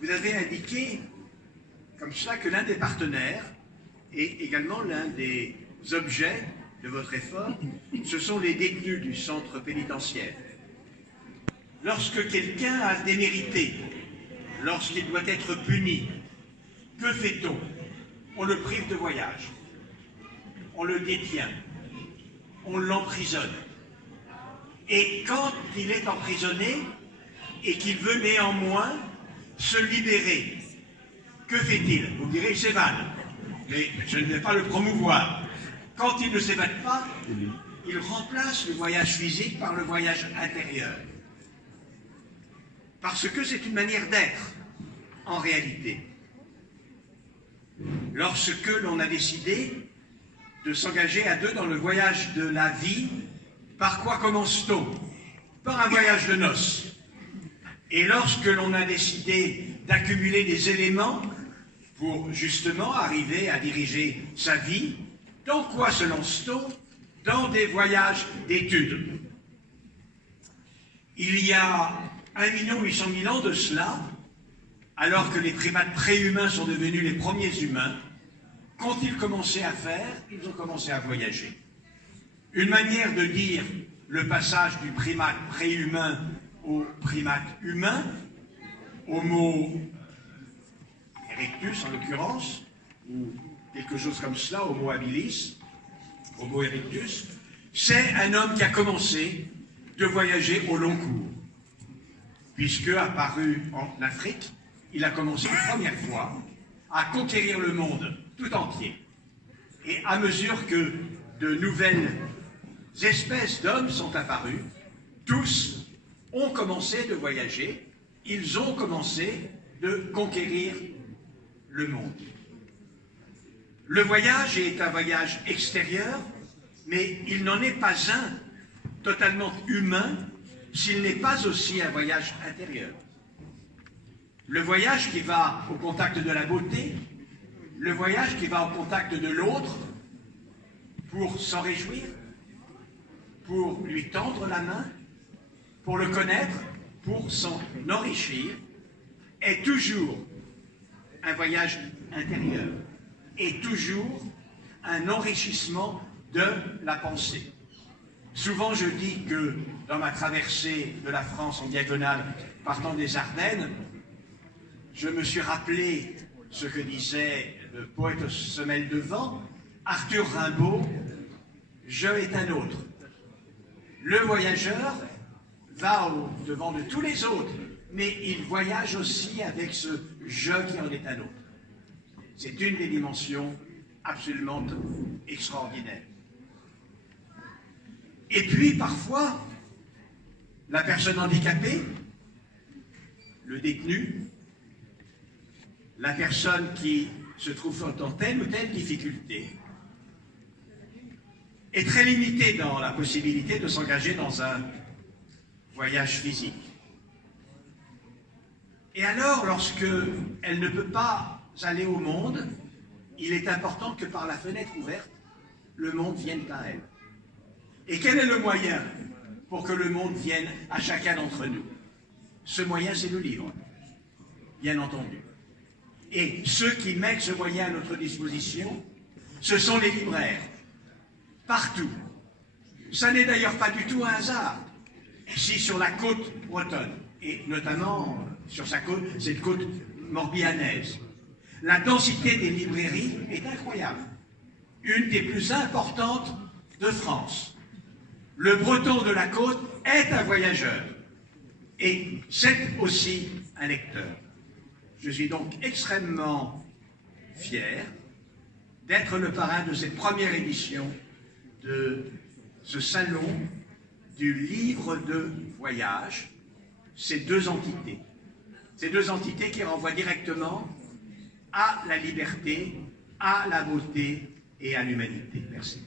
vous avez indiqué comme cela que l'un des partenaires et également l'un des objets de votre effort, ce sont les détenus du centre pénitentiaire. Lorsque quelqu'un a démérité, lorsqu'il doit être puni, que fait-on? On le prive de voyage, on le détient, on l'emprisonne. Et quand il est emprisonné et qu'il veut néanmoins se libérer, que fait-il? Vous direz, il s'évade. Mais je ne vais pas le promouvoir. Quand il ne s'évade pas, il remplace le voyage physique par le voyage intérieur. Parce que c'est une manière d'être, en réalité. Lorsque l'on a décidé de s'engager à deux dans le voyage de la vie, par quoi commence-t-on? Par un voyage de noces. Et lorsque l'on a décidé d'accumuler des éléments pour justement arriver à diriger sa vie, dans quoi se lance-t-on? Dans des voyages d'études. Il y a 1 800 000 ans de cela, alors que les primates préhumains sont devenus les premiers humains, qu'ont-ils commencé à faire? Ils ont commencé à voyager. Une manière de dire le passage du primate préhumain au primate humain, Homo erectus en l'occurrence, ou quelque chose comme cela, Homo habilis, Homo erectus, c'est un homme qui a commencé de voyager au long cours. Puisque, apparu en Afrique, il a commencé une première fois à conquérir le monde tout entier. Et à mesure que de nouvelles espèces d'hommes sont apparues, tous ont commencé de voyager, ils ont commencé de conquérir le monde. Le voyage est un voyage extérieur, mais il n'en est pas un totalement humain s'il n'est pas aussi un voyage intérieur. Le voyage qui va au contact de la beauté, le voyage qui va au contact de l'autre pour s'en réjouir, pour lui tendre la main, pour le connaître, pour s'en enrichir, est toujours un voyage intérieur et toujours un enrichissement de la pensée. Souvent, je dis que dans ma traversée de la France en diagonale, partant des Ardennes, je me suis rappelé ce que disait le poète aux semelles de vent, Arthur Rimbaud, « Je est un autre ». Le voyageur va au-devant de tous les autres, mais il voyage aussi avec ce « je » qui en est un autre. C'est une des dimensions absolument extraordinaires. Et puis, parfois, la personne handicapée, le détenu, la personne qui se trouve dans telle ou telle difficulté, est très limitée dans la possibilité de s'engager dans un voyage physique. Et alors, lorsqu'elle ne peut pas aller au monde, il est important que par la fenêtre ouverte, le monde vienne à elle. Et quel est le moyen pour que le monde vienne à chacun d'entre nous? Ce moyen, c'est le livre, bien entendu. Et ceux qui mettent ce moyen à notre disposition, ce sont les libraires, partout. Ça n'est d'ailleurs pas du tout un hasard. Si sur la côte bretonne, et notamment sur sa côte, cette côte morbihanaise, la densité des librairies est incroyable. Une des plus importantes de France. Le breton de la côte est un voyageur et c'est aussi un lecteur. Je suis donc extrêmement fier d'être le parrain de cette première édition de ce salon du livre de voyage, ces deux entités qui renvoient directement à la liberté, à la beauté et à l'humanité. Merci.